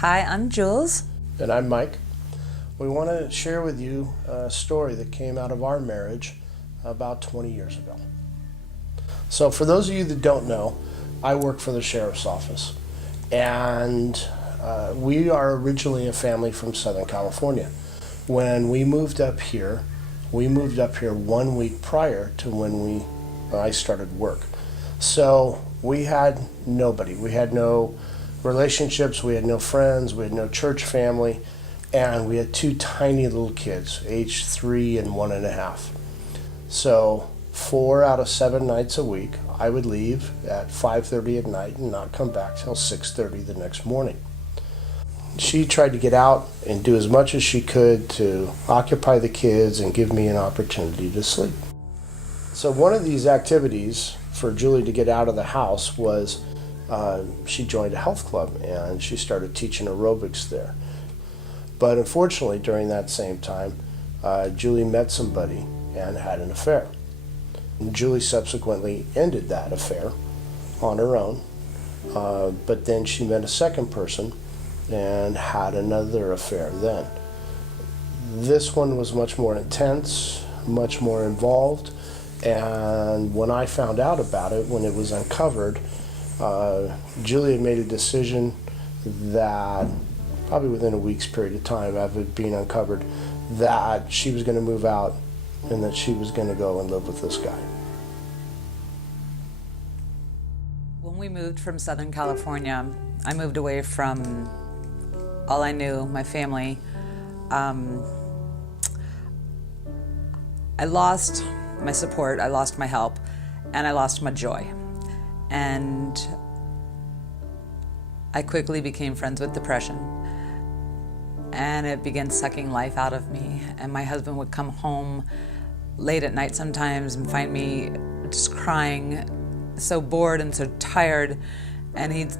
Hi, I'm Jules. And I'm Mike. We want to share with you a story that came out of our marriage about 20 years ago. So, for those of you that don't know, I work for the sheriff's office. And we are originally a family from Southern California. When we moved up here 1 week prior to when I started work. So we had nobody. We had no relationships, we had no friends, we had no church family, and we had two tiny little kids, age 3 and 1.5. So 4 out of 7 nights a week, I would leave at 5:30 at night and not come back till 6:30 the next morning. She tried to get out and do as much as she could to occupy the kids and give me an opportunity to sleep. So one of these activities for Julie to get out of the house was she joined a health club and she started teaching aerobics there. But unfortunately, during that same time, Julie met somebody and had an affair. And Julie subsequently ended that affair on her own, but then she met a second person and had another affair then. This one was much more intense, much more involved, and when I found out about it, when it was uncovered, Julie had made a decision that probably within a week's period of time of it being uncovered, that she was going to move out and that she was going to go and live with this guy. When we moved from Southern California, I moved away from all I knew, my family. I lost my support, I lost my help, and I lost my joy. And I quickly became friends with depression. And it began sucking life out of me. And my husband would come home late at night sometimes and find me just crying, so bored and so tired. And he'd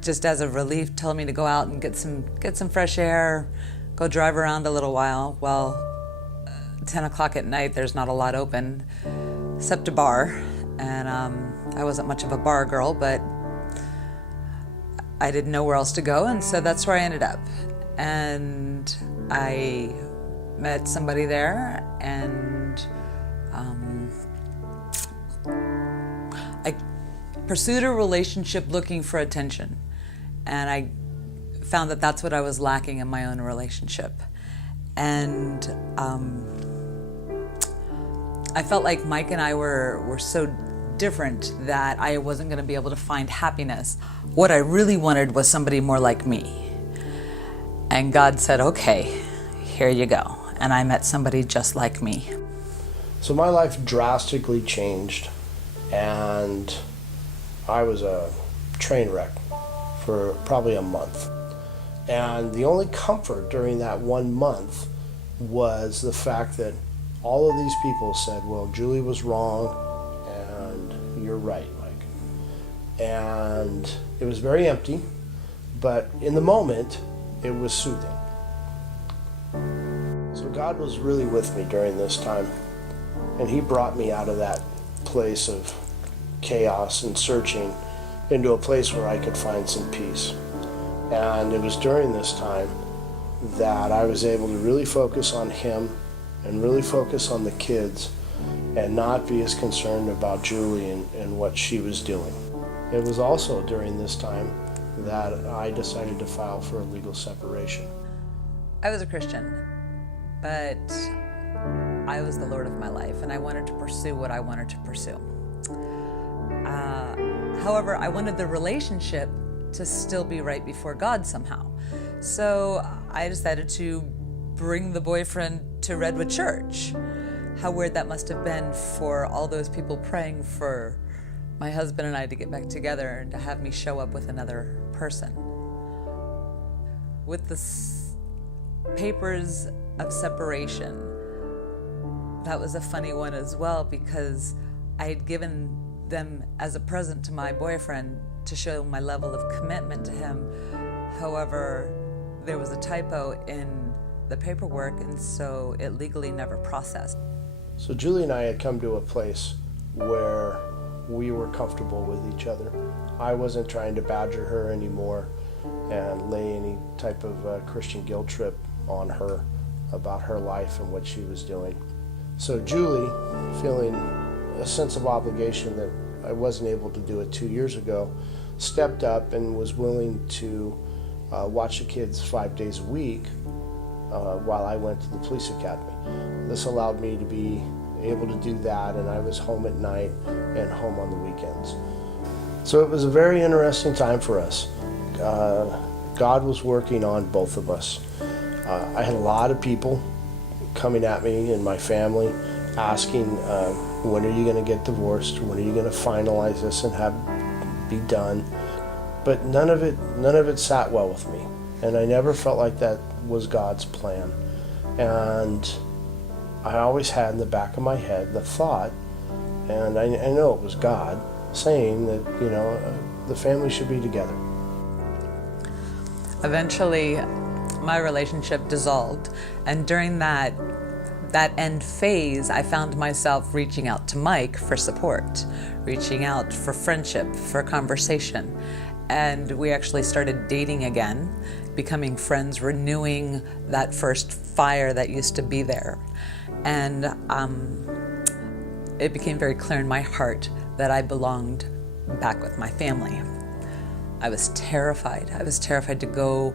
just as a relief tell me to go out and get some fresh air, go drive around a little while. Well, 10 o'clock at night, there's not a lot open except a bar. And I wasn't much of a bar girl, but I didn't know where else to go, and so that's where I ended up. And I met somebody there, and I pursued a relationship looking for attention. And I found that that's what I was lacking in my own relationship. And I felt like Mike and I were so different that I wasn't going to be able to find happiness. What I really wanted was somebody more like me. And God said, okay, here you go. And I met somebody just like me. So my life drastically changed, and I was a train wreck for probably a month. And the only comfort during that 1 month was the fact that all of these people said, well, Julie was wrong, and you're right, Mike. And it was very empty, but in the moment, it was soothing. So God was really with me during this time, and He brought me out of that place of chaos and searching into a place where I could find some peace. And it was during this time that I was able to really focus on Him and really focus on the kids and not be as concerned about Julie and what she was doing. It was also during this time that I decided to file for a legal separation. I was a Christian, but I was the Lord of my life, and I wanted to pursue what I wanted to pursue. However, I wanted the relationship to still be right before God somehow. So I decided to bring the boyfriend to Redwood Church. How weird that must have been for all those people praying for my husband and I to get back together and to have me show up with another person. With the papers of separation, that was a funny one as well, because I had given them as a present to my boyfriend to show my level of commitment to him. However, there was a typo in the paperwork, and so it legally never processed. So Julie and I had come to a place where we were comfortable with each other. I wasn't trying to badger her anymore. and lay any type of Christian guilt trip on her about her life and what she was doing. So Julie, feeling a sense of obligation that I wasn't able to do it 2 years ago, stepped up and was willing to watch the kids 5 days a week while I went to the police academy. This allowed me to be able to do that, and I was home at night and home on the weekends. So it was a very interesting time for us. God was working on both of us. I had a lot of people coming at me and my family asking, when are you going to get divorced? When are you going to finalize this and be done? But none of it sat well with me, and I never felt like that was God's plan. And I always had in the back of my head the thought, and I know it was God saying that, the family should be together. Eventually, my relationship dissolved, and during that end phase, I found myself reaching out to Mike for support, reaching out for friendship, for conversation. And we actually started dating again, becoming friends, renewing that first fire that used to be there. And it became very clear in my heart that I belonged back with my family. I was terrified. I was terrified to go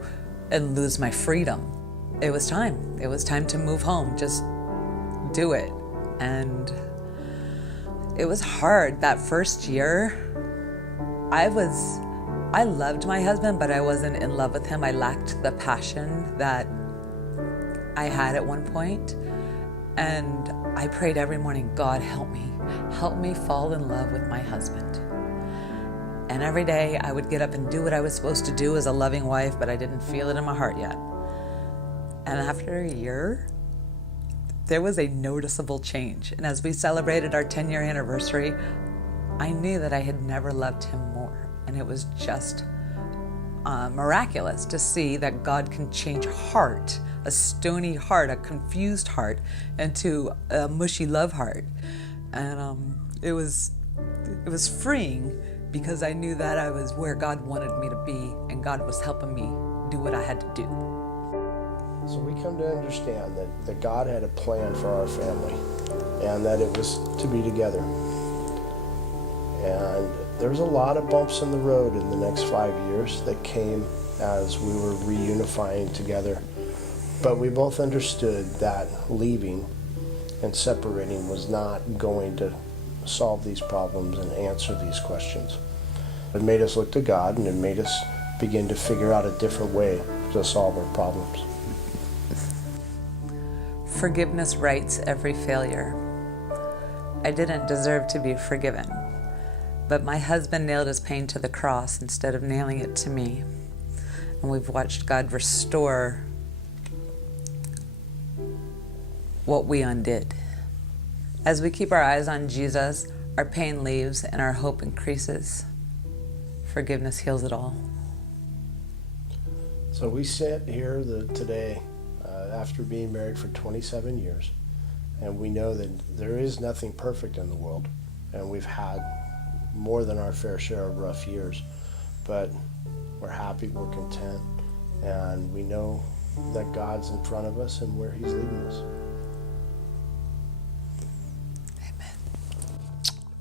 and lose my freedom. It was time. It was time to move home, just do it. And it was hard. That first year, I loved my husband, but I wasn't in love with him. I lacked the passion that I had at one point. And I prayed every morning, God, help me fall in love with my husband. And every day I would get up and do what I was supposed to do as a loving wife, but I didn't feel it in my heart yet. And after a year, there was a noticeable change. And as we celebrated our 10-year anniversary, I knew that I had never loved him more. And it was just miraculous to see that God can change a heart, a stony heart, a confused heart, into a mushy love heart. And it was freeing, because I knew that I was where God wanted me to be, and God was helping me do what I had to do. So we come to understand that God had a plan for our family, and that it was to be together. And there's a lot of bumps in the road in the next 5 years that came as we were reunifying together. But we both understood that leaving and separating was not going to solve these problems and answer these questions. It made us look to God, and it made us begin to figure out a different way to solve our problems. Forgiveness rights every failure. I didn't deserve to be forgiven, but my husband nailed his pain to the cross instead of nailing it to me. And we've watched God restore what we undid. As we keep our eyes on Jesus, our pain leaves and our hope increases. Forgiveness heals it all. So we sit here today after being married for 27 years, and we know that there is nothing perfect in the world, and we've had more than our fair share of rough years, but we're happy, we're content, and we know that God's in front of us and where He's leading us.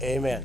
Amen. Amen.